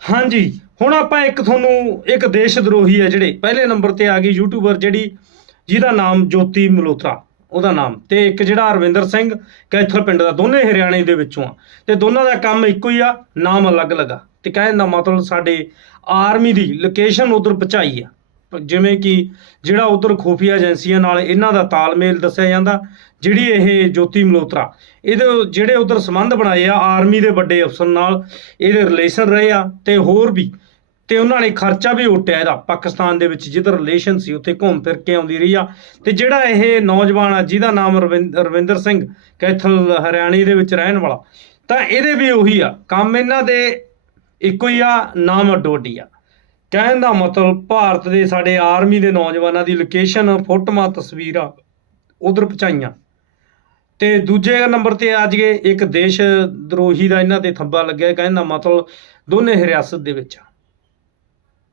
ਹਾਂਜੀ, ਹੁਣ ਆਪਾਂ ਇੱਕ ਤੁਹਾਨੂੰ ਇੱਕ ਦੇਸ਼ ਦਰੋਹੀ ਹੈ ਜਿਹੜੇ ਪਹਿਲੇ ਨੰਬਰ ਤੇ ਆ ਗਈ ਯੂਟਿਊਬਰ ਜਿਹੜੀ ਜਿਹਦਾ ਨਾਮ ਜੋਤੀ ਮਲੋਤਰਾ, ਉਹਦਾ ਨਾਮ ਤੇ ਇੱਕ ਜਿਹੜਾ ਅਰਵਿੰਦਰ ਸਿੰਘ ਕੈਥਲ ਪਿੰਡ ਦਾ, ਦੋਨੇ ਹਰਿਆਣੇ ਦੇ ਵਿੱਚੋਂ ਆ। ਤੇ ਦੋਨਾਂ ਦਾ ਕੰਮ ਇੱਕੋ ਹੀ ਆ, ਨਾਮ ਅਲੱਗ-ਅਲੱਗ ਆ ਤੇ ਕਹਿਣ ਦਾ ਮਤਲਬ ਸਾਡੇ ਆਰਮੀ ਦੀ ਲੋਕੇਸ਼ਨ ਉਧਰ ਪਹੁੰਚਾਈ ਆ। ਜਿਵੇਂ ਕਿ ਜਿਹੜਾ ਉਧਰ ਖੁਫੀਆ ਏਜੰਸੀਆਂ ਨਾਲ ਇਹਨਾਂ ਦਾ ਤਾਲਮੇਲ ਦੱਸਿਆ ਜਾਂਦਾ ਜਿਹੜੀ ਇਹ ਜੋਤੀ ਮਲੋਤਰਾ ਇਹਦੇ ਜਿਹੜੇ ਉਧਰ ਸੰਬੰਧ ਬਣਾਏ ਆ, ਆਰਮੀ ਦੇ ਵੱਡੇ ਅਫਸਰ ਨਾਲ, ਇਹਦੇ ਰਿਲੇਸ਼ਨ ਰਹੇ ਆ ਤੇ ਹੋਰ ਵੀ, ਤੇ ਉਹਨਾਂ ਨੇ ਖਰਚਾ ਵੀ ਉਟਿਆ ਇਹਦਾ, ਪਾਕਿਸਤਾਨ ਦੇ ਵਿੱਚ ਜਿਹਦਾ ਰਿਲੇਸ਼ਨ ਸੀ, ਉੱਥੇ ਘੁੰਮ ਫਿਰ ਕੇ ਆਉਂਦੀ ਰਹੀ ਆ। ਤੇ ਜਿਹੜਾ ਇਹ ਨੌਜਵਾਨ ਆ, ਜਿਹਦਾ ਨਾਮ ਰਵਿੰਦ- ਰਵਿੰਦਰ ਸਿੰਘ ਕੈਥਲ, ਹਰਿਆਣੇ ਦੇ ਵਿੱਚ ਰਹਿਣ ਵਾਲਾ, ਤਾਂ ਇਹਦੇ ਵੀ ਉਹੀ ਆ, ਕੰਮ ਇਹਨਾਂ ਦੇ ਇੱਕੋ ਹੀ ਆ, ਨਾਮ ਡੋਡੀ ਆ। ਕਹਿਣ ਦਾ ਮਤਲਬ, ਭਾਰਤ ਦੇ ਸਾਡੇ ਆਰਮੀ ਦੇ ਨੌਜਵਾਨਾਂ ਦੀ ਲੋਕੇਸ਼ਨ ਫੋਟੋਆਂ, ਤਸਵੀਰਾਂ, ਉਧਰ ਪਹੁੰਚਾਈਆਂ। ਤੇ ਦੂਜੇ ਨੰਬਰ ਤੇ ਅੱਜ ਗਏ ਇੱਕ ਦੇਸ਼ ਦਰੋਹੀ ਦਾ ਇਹਨਾਂ ਤੇ ਥੱਬਾ ਲੱਗਿਆ ਕਹਿਣ ਦਾ ਮਤਲਬ ਦੋਨੇ ਹਿਰਾਸਤ ਦੇ ਵਿੱਚ ਆ।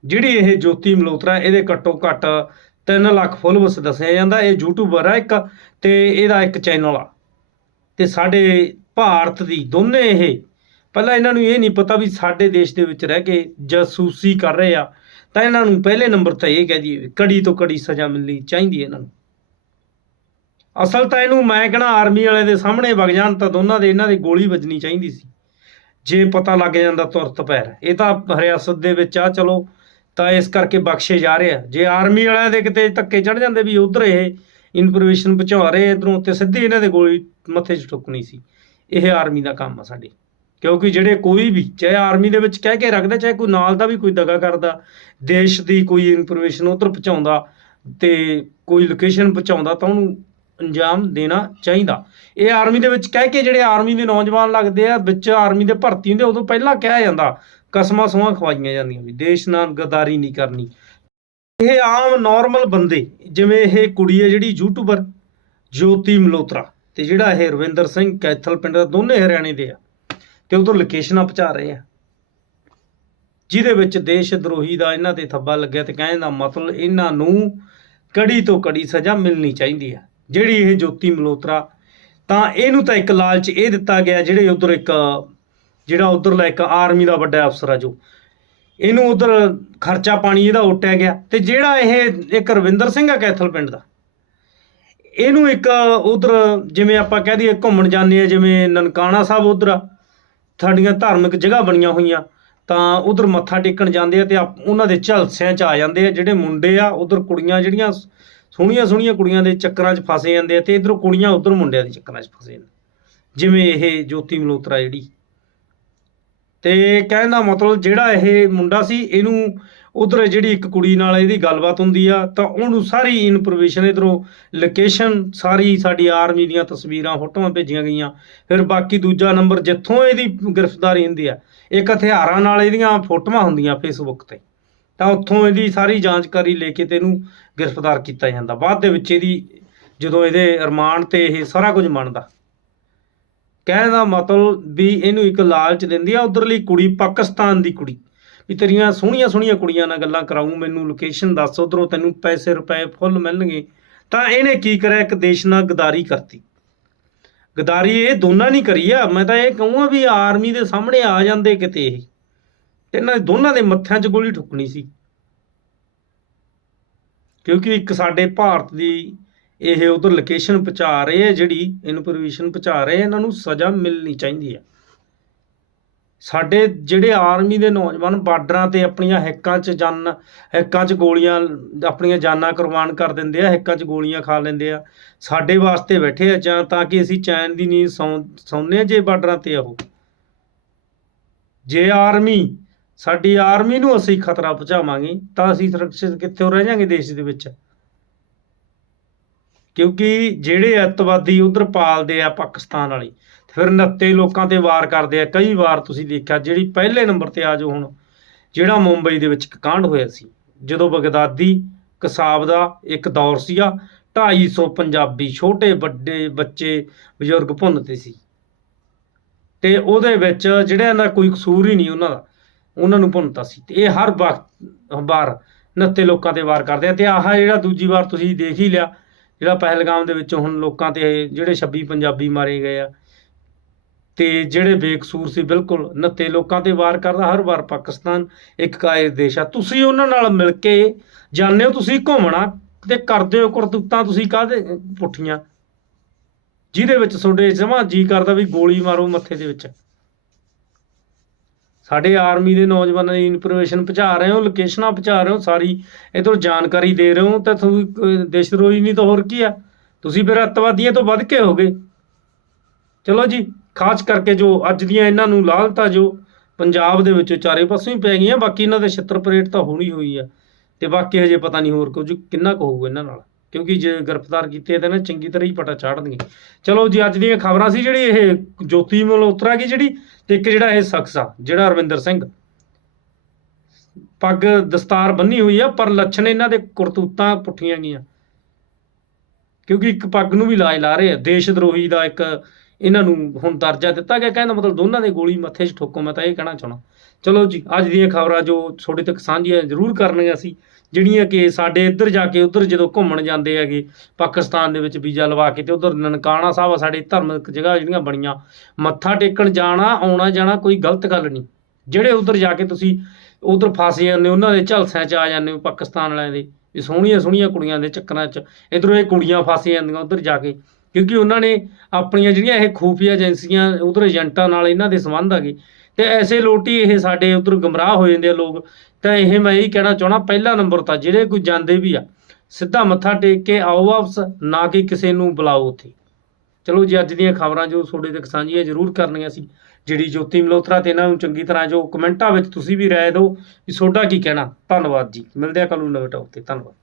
ਜਿਹੜੀ ਇਹ ਜੋਤੀ ਮਲੋਤਰਾ ਇਹਦੇ ਘੱਟੋ ਘੱਟ 3 ਲੱਖ ਫੋਲੋਅਰਸ ਦੱਸਿਆ ਜਾਂਦਾ, ਇਹ ਯੂਟਿਊਬਰ ਆ ਇੱਕ ਤੇ ਇਹਦਾ ਇੱਕ ਚੈਨਲ ਆ। ਤੇ ਸਾਡੇ ਭਾਰਤ ਦੀ ਦੋਨੇ ਇਹ, ਪਹਿਲਾਂ ਇਹਨਾਂ ਨੂੰ ਇਹ ਨਹੀਂ ਪਤਾ ਵੀ ਸਾਡੇ ਦੇਸ਼ ਦੇ ਵਿੱਚ ਰਹਿ ਕੇ ਜਾਸੂਸੀ ਕਰ ਰਹੇ ਆ, ਤਾਂ ਇਹਨਾਂ ਨੂੰ ਪਹਿਲੇ ਨੰਬਰ ਤੇ ਇਹ ਕਹਿ ਦਈਏ ਕੜੀ ਤੋਂ ਕੜੀ ਸਜ਼ਾ ਮਿਲਣੀ ਚਾਹੀਦੀ ਹੈ ਇਹਨਾਂ ਨੂੰ। ਅਸਲ ਤਾਂ ਇਹਨੂੰ ਮੈਂ ਕਹਣਾ ਆਰਮੀ ਵਾਲੇ ਦੇ ਸਾਹਮਣੇ ਵਗ ਜਾਣ ਤਾਂ ਦੋਨਾਂ ਦੇ ਇਹਨਾਂ ਦੇ ਗੋਲੀ ਵੱਜਣੀ ਚਾਹੀਦੀ ਸੀ। ਜੇ ਪਤਾ ਲੱਗ ਜਾਂਦਾ ਤੁਰਤ ਪੈਰ। ਇਹ ਤਾਂ ਹਰਿਆਸਤ ਦੇ ਵਿੱਚ ਆ, ਚਲੋ, ਤਾਂ ਇਸ ਕਰਕੇ ਬਖਸ਼ੇ ਜਾ ਰਹੇ ਆ। ਜੇ ਆਰਮੀ ਵਾਲਿਆਂ ਦੇ ਕਿਤੇ ਧੱਕੇ ਚੜ ਜਾਂਦੇ ਵੀ ਉਧਰ ਇਹ ਇਨਫੋਰਮੇਸ਼ਨ ਪਹੁੰਚਾ ਰਹੇ, ਇਧਰੋਂ ਤੇ ਸਿੱਧੀ ਇਹਨਾਂ ਦੇ ਗੋਲੀ ਮੱਥੇ 'ਚ ਠੁੱਕਣੀ ਸੀ। ਇਹ ਆਰਮੀ ਦਾ ਕੰਮ ਆ ਸਾਡੇ। ਕਿਉਂਕਿ ਜਿਹੜੇ ਕੋਈ ਵੀ, ਚਾਹੇ ਆਰਮੀ ਦੇ ਵਿੱਚ ਕਹਿ ਕੇ ਰੱਖਦਾ, ਚਾਹੇ ਕੋਈ ਨਾਲ ਦਾ ਵੀ ਕੋਈ ਦਗਾ ਕਰਦਾ, ਦੇਸ਼ ਦੀ ਕੋਈ ਇਨਫੋਰਮੇਸ਼ਨ ਉਧਰ ਪਹੁੰਚਾਉਂਦਾ ਤੇ ਕੋਈ ਲੋਕੇਸ਼ਨ ਪਹੁੰਚਾਉਂਦਾ ਤਾਂ ਉਹਨੂੰ ਅੰਜਾਮ ਦੇਣਾ ਚਾਹੀਦਾ। ਇਹ ਆਰਮੀ ਦੇ ਵਿੱਚ ਕਹਿ ਕੇ ਜਿਹੜੇ ਆਰਮੀ ਦੇ ਨੌਜਵਾਨ ਲੱਗਦੇ ਆ, ਵਿੱਚ ਆਰਮੀ ਦੇ ਭਰਤੀ ਹੁੰਦੇ ਉਦੋਂ ਪਹਿਲਾਂ ਕਿਹਾ ਜਾਂਦਾ, ਕਸਮਾਂ ਸੋਹਾਂ ਖਵਾਈਆਂ ਜਾਂਦੀਆਂ ਵੀ, ਦੇਸ਼ ਨਾਲ ਗਦਾਰੀ ਨਹੀਂ ਕਰਨੀ। ਇਹ ਆਮ ਨਾਰਮਲ ਬੰਦੇ, ਜਿਵੇਂ ਇਹ ਕੁੜੀ ਹੈ ਜਿਹੜੀ ਯੂਟਿਊਬਰ ਜੋਤੀ ਮਲੋਤਰਾ, ਤੇ ਜਿਹੜਾ ਇਹ ਰਵਿੰਦਰ ਸਿੰਘ ਕੈਥਲ ਪਿੰਡ ਦਾ ਦੋਨੇ ਹਰਿਆਣੇ ਦੇ ਆ, ਤੇ ਉਧਰ ਲੋਕੇਸ਼ਨਾਂ ਪਹੁੰਚਾ ਰਹੇ ਆ। ਜਿਹਦੇ ਵਿੱਚ ਦੇਸ਼ ਦਰੋਹੀ ਦਾ ਇਹਨਾਂ ਤੇ ਥੱਬਾ ਲੱਗਿਆ ਤੇ ਕਹਿਣ ਦਾ ਮਤਲਬ ਇਹਨਾਂ ਨੂੰ ਕੜੀ ਤੋਂ ਕੜੀ ਸਜ਼ਾ ਮਿਲਣੀ ਚਾਹੀਦੀ ਹੈ ਜਿਹੜੀ ਇਹ ਜੋਤੀ ਮਲੋਤਰਾ ਤਾਂ ਇਹਨੂੰ ਤਾਂ ਇੱਕ ਲਾਲਚ ਇਹ ਦਿੱਤਾ ਗਿਆ ਜਿਹੜੇ ਉਧਰ ਇੱਕ, ਜਿਹੜਾ ਉਧਰਲਾ ਇੱਕ ਆਰਮੀ ਦਾ ਵੱਡਾ ਅਫਸਰ ਆ ਜੋ। ਇਹਨੂੰ ਉਧਰ ਖਰਚਾ ਪਾਣੀ ਇਹਦਾ ਉੱਟਿਆ ਗਿਆ ਤੇ ਜਿਹੜਾ ਇਹ ਇੱਕ ਰਵਿੰਦਰ ਸਿੰਘ ਆ ਕੈਥਲ ਪਿੰਡ ਦਾ, ਇਹਨੂੰ ਇੱਕ ਉਧਰ ਜਿਵੇਂ ਆਪਾਂ ਕਹਿ ਦਈਏ ਘੁੰਮਣ ਜਾਂਦੇ ਆ, ਜਿਵੇਂ ਨਨਕਾਣਾ ਸਾਹਿਬ ਉਧਰ ਸਾਡੀਆਂ ਧਾਰਮਿਕ ਜਗ੍ਹਾ ਬਣੀਆਂ ਹੋਈਆਂ, ਤਾਂ ਉਧਰ ਮੱਥਾ ਟੇਕਣ ਜਾਂਦੇ ਆ ਤੇ ਆਪ- ਉਹਨਾਂ ਦੇ ਝਲਸਿਆਂ 'ਚ ਆ ਜਾਂਦੇ ਆ, ਜਿਹੜੇ ਮੁੰਡੇ ਆ, ਉਧਰ ਕੁੜੀਆਂ ਜਿਹੜੀਆਂ ਸੋਹਣੀਆਂ ਸੋਹਣੀਆਂ ਕੁੜੀਆਂ ਦੇ ਚੱਕਰਾਂ 'ਚ ਫਸੇ ਜਾਂਦੇ ਆ ਤੇ ਇਧਰੋਂ ਕੁੜੀਆਂ ਉਧਰ ਮੁੰਡਿਆਂ ਦੇ ਚੱਕਰਾਂ 'ਚ ਫਸੇ ਜਾਂਦੇ ਜਿਵੇਂ ਇਹ ਜੋਤੀ ਮਲੋਤਰਾ ਜਿਹੜੀ। ਤੇ ਕਹਿਣ ਦਾ ਮਤਲਬ ਜਿਹੜਾ ਇਹ ਮੁੰਡਾ ਸੀ, ਇਹਨੂੰ ਉਧਰ ਜਿਹੜੀ ਇੱਕ ਕੁੜੀ ਨਾਲ ਇਹਦੀ ਗੱਲਬਾਤ ਹੁੰਦੀ ਆ, ਤਾਂ ਉਹਨੂੰ ਸਾਰੀ ਇਨਫੋਰਮੇਸ਼ਨ ਇਧਰੋਂ ਲੋਕੇਸ਼ਨ ਸਾਰੀ ਸਾਡੀ ਆਰਮੀ ਦੀਆਂ ਤਸਵੀਰਾਂ, ਫੋਟੋਆਂ ਭੇਜੀਆਂ ਗਈਆਂ। ਫਿਰ ਬਾਕੀ ਦੂਜਾ ਨੰਬਰ ਜਿੱਥੋਂ ਇਹਦੀ ਗ੍ਰਿਫਤਾਰੀ ਹੁੰਦੀ ਆ, ਇੱਕ ਹਥਿਆਰਾਂ ਨਾਲ ਇਹਦੀਆਂ ਫੋਟੋਆਂ ਹੁੰਦੀਆਂ ਫੇਸਬੁੱਕ ਤੇ। ਤਾਂ ਉੱਥੋਂ ਇਹਦੀ ਸਾਰੀ ਜਾਂਚਕਾਰੀ ਲੈ ਕੇ ਤੇ ਇਹਨੂੰ ਗ੍ਰਿਫਤਾਰ ਕੀਤਾ ਜਾਂਦਾ। ਬਾਅਦ ਦੇ ਵਿੱਚ ਇਹਦੀ ਜਦੋਂ ਇਹਦੇ ਰਿਮਾਂਡ ਤੇ ਇਹ ਸਾਰਾ ਕੁਝ ਮੰਨਦਾ। ਕਹਿਣ ਦਾ ਮਤਲਬ ਵੀ ਇਹਨੂੰ ਇੱਕ ਲਾਲਚ ਦਿੰਦੀ ਆ, ਉਧਰਲੀ ਕੁੜੀ ਪਾਕਿਸਤਾਨ ਦੀ ਕੁੜੀ। ਵੀ ਤੇਰੀਆਂ ਸੋਹਣੀਆਂ ਸੋਹਣੀਆਂ ਕੁੜੀਆਂ ਨਾਲ ਗੱਲਾਂ ਕਰਾਉਂ ਮੈਨੂੰ ਲੋਕੇਸ਼ਨ ਦੱਸ, ਉਧਰੋਂ ਤੈਨੂੰ ਪੈਸੇ ਰੁਪਏ ਫੁੱਲ ਮਿਲਣਗੇ। ਤਾਂ ਇਹਨੇ ਕੀ ਕਰਿਆ? ਇੱਕ ਦੇਸ਼ ਨਾਲ ਗਦਾਰੀ ਕਰਤੀ। ਗਦਾਰੀ ਇਹ ਦੋਨਾਂ ਨਹੀਂ ਕਰੀ ਆ। ਮੈਂ ਤਾਂ ਇਹ ਕਹੂੰਗਾ ਵੀ ਆਰਮੀ ਦੇ ਸਾਹਮਣੇ ਆ ਜਾਂਦੇ ਕਿਤੇ ਇਹ। ਤੇ ਇਹਨਾਂ ਦੋਨਾਂ ਦੇ ਮੱਥਿਆਂ 'ਚ ਗੋਲੀ ਠੁੱਕਣੀ ਸੀ। ਕਿਉਂਕਿ ਇੱਕ ਸਾਡੇ ਭਾਰਤ ਦੀ ਇਹ ਉਧਰ ਲੋਕੇਸ਼ਨ ਪਹੁੰਚਾ ਰਹੇ ਆ, ਜਿਹੜੀ ਇਨਫੋਰਮੇਸ਼ਨ ਪਹੁੰਚਾ ਰਹੇ ਇਹਨਾਂ ਨੂੰ ਸਜ਼ਾ ਮਿਲਣੀ ਚਾਹੀਦੀ ਹੈ ਸਾਡੇ ਜਿਹੜੇ ਆਰਮੀ ਦੇ ਨੌਜਵਾਨ ਬਾਰਡਰਾਂ ਤੇ ਆਪਣੀਆਂ ਹਿੱਕਾਂ 'ਚ ਜਾਨ, ਹਿੱਕਾਂ 'ਚ ਗੋਲੀਆਂ, ਆਪਣੀਆਂ ਜਾਨਾਂ ਕੁਰਬਾਨ ਕਰ ਦਿੰਦੇ ਆ, ਹਿੱਕਾਂ 'ਚ ਗੋਲੀਆਂ ਖਾ ਲੈਂਦੇ ਆ, ਸਾਡੇ ਵਾਸਤੇ ਬੈਠੇ ਆ ਜਾਂ ਤਾਂ ਕਿ ਅਸੀਂ ਚੈਨ ਦੀ ਨੀਂਦ ਸੌਂ, ਸੌਂਦੇ ਆ ਜੇ ਬਾਰਡਰਾਂ ਤੇ ਉਹ। ਜੇ ਆਰਮੀ ਸਾਡੀ ਆਰਮੀ ਨੂੰ ਅਸੀਂ ਖਤਰਾ ਪਹੁੰਚਾਵਾਂਗੇ, ਤਾਂ ਅਸੀਂ ਸੁਰੱਖਿਅਤ ਕਿੱਥੇ ਰਹਿ ਜਾਾਂਗੇ ਦੇਸ਼ ਦੇ ਵਿੱਚ? ਕਿਉਂਕਿ ਜਿਹੜੇ ਅੱਤਵਾਦੀ ਉਧਰ ਪਾਲਦੇ ਆ ਪਾਕਿਸਤਾਨ ਵਾਲੇ, ਫਿਰ ਨੱਤੇ ਲੋਕਾਂ ਤੇ ਵਾਰ ਕਰਦੇ ਆ, ਕਈ ਵਾਰ ਤੁਸੀਂ ਦੇਖਿਆ ਜਿਹੜੀ ਪਹਿਲੇ ਨੰਬਰ ਤੇ ਆ ਜੋ ਹੁਣ, ਜਿਹੜਾ ਮੁੰਬਈ ਦੇ ਵਿੱਚ ਕਾਂਡ ਹੋਇਆ ਸੀ, ਜਦੋਂ ਬਗਦਾਦੀ ਕਸਾਬ ਦਾ ਇੱਕ ਦੌਰ ਸੀਗਾ 250 ਪੰਜਾਬੀ ਛੋਟੇ ਵੱਡੇ ਬੱਚੇ ਬਜ਼ੁਰਗ ਭੁੰਨਤੇ ਸੀ। ਤੇ ਉਹਦੇ ਵਿੱਚ ਜਿਹੜਿਆਂ ਦਾ ਕੋਈ ਕਸੂਰ ਹੀ ਨਹੀਂ ਉਹਨਾਂ ਦਾ। ਉਹਨਾਂ ਨੂੰ ਭੁੰਨਤਾ ਸੀ। ਤੇ ਇਹ ਹਰ ਵਕਤ ਵਾਰ ਨੱਤੇ ਲੋਕਾਂ ਤੇ ਵਾਰ ਕਰਦੇ ਆ। ਤੇ ਆਹ ਜਿਹੜਾ ਦੂਜੀ ਵਾਰ ਤੁਸੀਂ ਦੇਖ ਹੀ ਲਿਆ, ਜਿਹੜਾ ਪਹਿਲਗਾਮ ਦੇ ਵਿੱਚ ਹੁਣ ਲੋਕਾਂ ਤੇ ਜਿਹੜੇ 26 ਪੰਜਾਬੀ ਮਾਰੇ ਗਏ ਆ, ਤੇ ਜਿਹੜੇ ਬੇਕਸੂਰ ਸੀ, ਬਿਲਕੁਲ ਨੱਤੇ ਲੋਕਾਂ ਤੇ ਵਾਰ ਕਰਦਾ, ਹਰ ਵਾਰ ਪਾਕਿਸਤਾਨ ਇੱਕ ਕਾਇਰ ਦੇਸ਼ ਆ। ਤੁਸੀਂ ਉਹਨਾਂ ਨਾਲ ਮਿਲ ਕੇ ਜਾਂਦੇ ਹੋ, ਤੁਸੀਂ ਘੁੰਮਣਾ ਤੇ ਕਰਦੇ ਹੋ ਕਰਤੂਤਾਂ ਤੁਸੀਂ ਕਾਹਦੇ ਪੁੱਠੀਆਂ? ਜਿਹਦੇ ਵਿੱਚ ਤੁਹਾਡੇ ਜਮਾਂ ਜੀ ਕਰਦਾ ਵੀ ਗੋਲੀ ਮਾਰੋ ਮੱਥੇ ਦੇ ਵਿੱਚ। ਸਾਡੇ ਆਰਮੀ ਦੇ ਨੌਜਵਾਨਾਂ ਦੀ ਇਨਫੋਰਮੇਸ਼ਨ ਪਹੁੰਚਾ ਰਹੇ ਹੋ ਲੋਕੇਸ਼ਨਾਂ ਪਹੁੰਚਾ ਰਹੇ ਹੋ, ਸਾਰੀ ਇਧਰ ਜਾਣਕਾਰੀ ਦੇ ਰਹੇ ਹੋ, ਤਾਂ ਤੁਹਾਨੂੰ ਕੋਈ ਦੇਸ਼ ਦਰੋਹੀ ਨਹੀਂ ਤਾਂ ਹੋਰ ਕੀ ਆ? ਤੁਸੀਂ ਫਿਰ ਅੱਤਵਾਦੀਆਂ ਤੋਂ ਵੱਧ ਕੇ ਹੋਗੇ। ਚਲੋ ਜੀ, ਖਾਸ ਕਰਕੇ ਜੋ ਅੱਜ ਦੀਆਂ ਇਹਨਾਂ ਨੂੰ ਲਾਹਨਤਾਂ ਜੋ ਪੰਜਾਬ ਦੇ ਵਿੱਚ ਚਾਰੇ ਪਾਸੋਂ ਹੀ ਪੈ ਗਈਆਂ, ਬਾਕੀ ਇਹਨਾਂ ਦੇ ਛਿੱਤਰ ਪਰੇਡ ਤਾਂ ਹੋਣੀ ਹੋਈ ਆ। ਤੇ ਬਾਕੀ ਹਜੇ ਪਤਾ ਨਹੀਂ ਹੋਰ ਕੁਝ ਕਿੰਨਾ ਕੁ ਹੋਊਗਾ ਇਹਨਾਂ ਨਾਲ। ਕਿਉਂਕਿ ਜੇ ਗ੍ਰਿਫਤਾਰ ਕੀਤੇ ਤਾਂ ਨਾ ਚੰਗੀ ਤਰ੍ਹਾਂ ਹੀ ਪਟਾ ਚਾੜਨਗੇ ਚਲੋ ਜੀ, ਅੱਜ ਦੀਆਂ ਖਬਰਾਂ ਸੀ ਜਿਹੜੀ ਇਹ ਜੋਤੀ ਮਲਹੋਤਰਾ ਕੀ ਜਿਹੜੀ, ਤੇ ਇੱਕ ਜਿਹੜਾ ਇਹ ਸ਼ਖਸ ਆ, ਜਿਹੜਾ ਅਰਵਿੰਦਰ ਸਿੰਘ। ਪੱਗ ਦਸਤਾਰ ਬੰਨੀ ਹੋਈ ਆ, ਪਰ ਲੱਛਣ ਇਹਨਾਂ ਦੇ ਕਰਤੂਤਾਂ ਪੁੱਠੀਆਂ ਗਈਆਂ। ਕਿਉਂਕਿ ਇੱਕ ਪੱਗ ਨੂੰ ਵੀ ਲਾਜ ਲਾ ਰਹੇ ਆ ਦੇਸ਼ ਦਰੋਹੀ ਦਾ ਇੱਕ ਇਹਨਾਂ ਨੂੰ ਹੁਣ ਦਰਜਾ ਦਿੱਤਾ ਗਿਆ ਕਹਿੰਦਾ ਮਤਲਬ ਦੋਨਾਂ ਦੇ ਗੋਲੀ ਮੱਥੇ 'ਚ ਠੋਕੋ, ਮੈਂ ਤਾਂ ਇਹ ਕਹਿਣਾ ਚਾਹਣਾ ਚਲੋ ਜੀ, ਅੱਜ ਦੀਆਂ ਖਬਰਾਂ ਜੋ ਤੁਹਾਡੇ ਤੱਕ ਸਾਂਝੀਆਂ ਜ਼ਰੂਰ ਕਰਨੀਆਂ ਸੀ। ਜਿਹੜੀਆਂ ਕਿ ਸਾਡੇ ਇੱਧਰ ਜਾ ਕੇ ਉੱਧਰ ਜਦੋਂ ਘੁੰਮਣ ਜਾਂਦੇ ਹੈਗੇ ਪਾਕਿਸਤਾਨ ਦੇ ਵਿੱਚ ਵੀਜ਼ਾ ਲਵਾ ਕੇ ਤੇ ਉੱਧਰ ਨਨਕਾਣਾ ਸਾਹਿਬ ਆ ਸਾਡੇ ਧਰਮਿਕ ਜਗ੍ਹਾ ਜਿਹੜੀਆਂ ਬਣੀਆਂ ਮੱਥਾ ਟੇਕਣ ਜਾਣਾ ਆਉਣਾ ਜਾਣਾ ਕੋਈ ਗਲਤ ਗੱਲ ਨਹੀਂ। ਜਿਹੜੇ ਉੱਧਰ ਜਾ ਕੇ ਤੁਸੀਂ ਉੱਧਰ ਫਸ ਜਾਂਦੇ ਹੋ, ਉਹਨਾਂ ਦੇ ਝਲਸਿਆਂ 'ਚ ਆ ਜਾਂਦੇ ਹੋ ਪਾਕਿਸਤਾਨ ਵਾਲਿਆਂ ਦੇ ਵੀ ਸੋਹਣੀਆਂ ਸੋਹਣੀਆਂ ਕੁੜੀਆਂ ਦੇ ਚੱਕਰਾਂ 'ਚ ਇਧਰੋਂ ਇਹ ਕੁੜੀਆਂ ਫਸ ਜਾਂਦੀਆਂ ਉੱਧਰ ਜਾ ਕੇ ਕਿਉਂਕਿ ਉਹਨਾਂ ਨੇ ਆਪਣੀਆਂ ਜਿਹੜੀਆਂ ਇਹ ਖੂਫੀਆ ਏਜੰਸੀਆਂ ਉਧਰ ਏਜੰਟਾਂ ਨਾਲ ਇਹਨਾਂ ਦੇ ਸੰਬੰਧ ਹੈਗੇ ਤੇ ਐਸੇ ਲੋਟੀ ਇਹ ਸਾਡੇ ਉਧਰ ਗਮਰਾਹ ਹੋ ਜਾਂਦੇ ਆ ਲੋਕ ਤਾਂ ਇਹ ਮੈਂ ਇਹੀ ਕਹਿਣਾ ਚਾਹਣਾ ਪਹਿਲਾ ਨੰਬਰ ਤਾਂ ਜਿਹੜੇ ਕੋਈ ਜਾਂਦੇ ਵੀ ਆ, ਸਿੱਧਾ ਮੱਥਾ ਟੇਕ ਕੇ ਆਓ ਵਾਪਸ, ਨਾ ਕਿ ਕਿਸੇ ਨੂੰ ਬੁਲਾਓ ਉੱਥੇ। ਚਲੋ ਜੀ, ਅੱਜ ਦੀਆਂ ਖਬਰਾਂ ਜੋ ਤੁਹਾਡੇ ਤੱਕ ਸਾਂਝੀਆਂ ਜ਼ਰੂਰ ਕਰਨੀਆਂ ਸੀ। ਜਿਹੜੀ ਜੋਤੀ ਮਲੋਤਰਾ ਤੇ ਇਹਨਾਂ ਨੂੰ ਚੰਗੀ ਤਰ੍ਹਾਂ ਜੋ ਕਮੈਂਟਾਂ ਵਿੱਚ ਤੁਸੀਂ ਵੀ ਰਾਏ ਦਿਓ ਵੀ ਤੁਹਾਡਾ ਕੀ ਕਹਿਣਾ। ਧੰਨਵਾਦ ਜੀ। ਮਿਲਦੇ ਆ ਕੱਲ ਨੂੰ ਨਵੇਂ ਟੌਪ ਤੇ। ਧੰਨਵਾਦ।